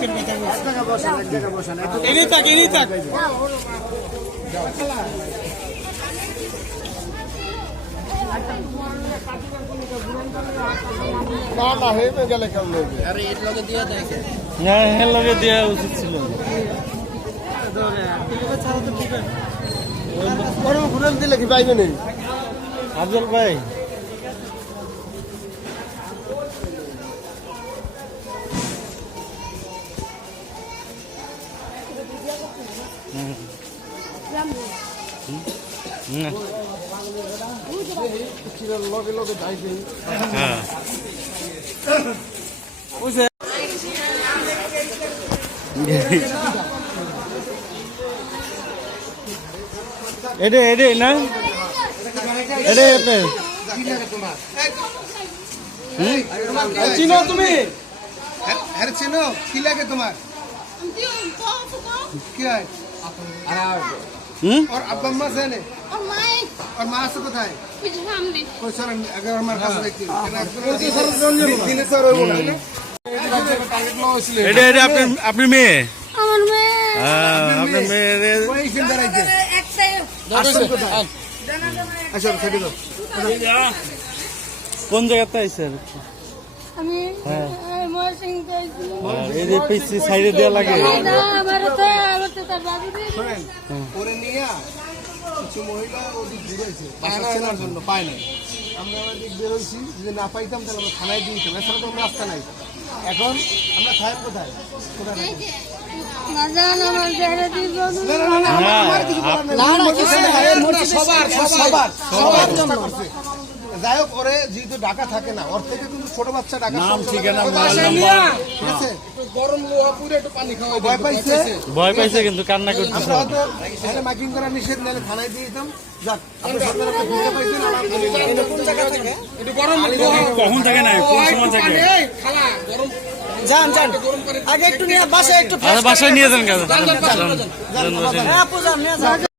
আজকের একটু এনেই থাক এনেই থাক। না না গেলে হ্যাঁ হ্যাঁ লগে দেওয়া উচিত ছিল। বড় ঘুরে দিলে কি পাইবে নেই আফজল ভাই লগে লগে হ্যাঁ এডে এডে না এডে আপনার চিনো তুমি? আরে চিনো? কি লাগে তোমার? কি হয় হুম और अब्बा अम्मा से ने और माँ से কোথায় कोई सर अगर हमारे पास देखते দিনে স্যার ওই বলে টার্গেট লো হইছিল এটা এটা আপনি আপনি মেয়ে আমার মেয়ে হ্যাঁ আপনার মেয়ের ওই সিন্দার আইছে একটাই আসল কোথায় আসল সেটি তো কোন জায়গাতে আইছে আমি হ্যাঁ। এই যে পিছি সাইডে দেওয়া লাগে না আমার তো আমার তো তার বাবু দিয়ে শোনেন ওরে নিয়ে কিছু মহিলা ওদিক ঘুরেছে বাসা চেনার জন্য পায় নাই আমরা ওদিক বেরোইছি যদি না পাইতাম তাহলে আমরা থানায় দিয়ে দিতাম এছাড়া তো রাস্তা নাই এখন আমরা খাই কোথায় কোথায় থাকেন? না জান আমার জায়গা দিব না, না, না, না, আমার- আমার কিছু করার নাই। না, সবার সবার সবার জন্য করছে। যাই হোক ওরে যেহেতু ডাকা থাকে না ওর থেকে কিন্তু ছোট বাচ্চা ডাকা নাম ঠিকানা ঠিক আছে? গরম লোহা পুরো একটু পানি খাওয়া ভয় পাইছে? ভয় পাইছে। কিন্তু কান্না করতেছে। আমরা হয়তো এখানে মাইকিং করা নিষেধ নাহলে থানায় দিয়ে দিতাম। যাক আপনি সরকার একটা বুঝতে পাইছেন আলহামদুলিল্লাহ কোন জায়গা থেকে? কখন থাকে না? কোন সময় থাকে? যান যান। আগে একটু নিয়ে বাসে একটু আচ্ছা বাসায় নিয়ে যান যান, যান, যান। হ্যাঁ আপু যান। নিয়ে যান।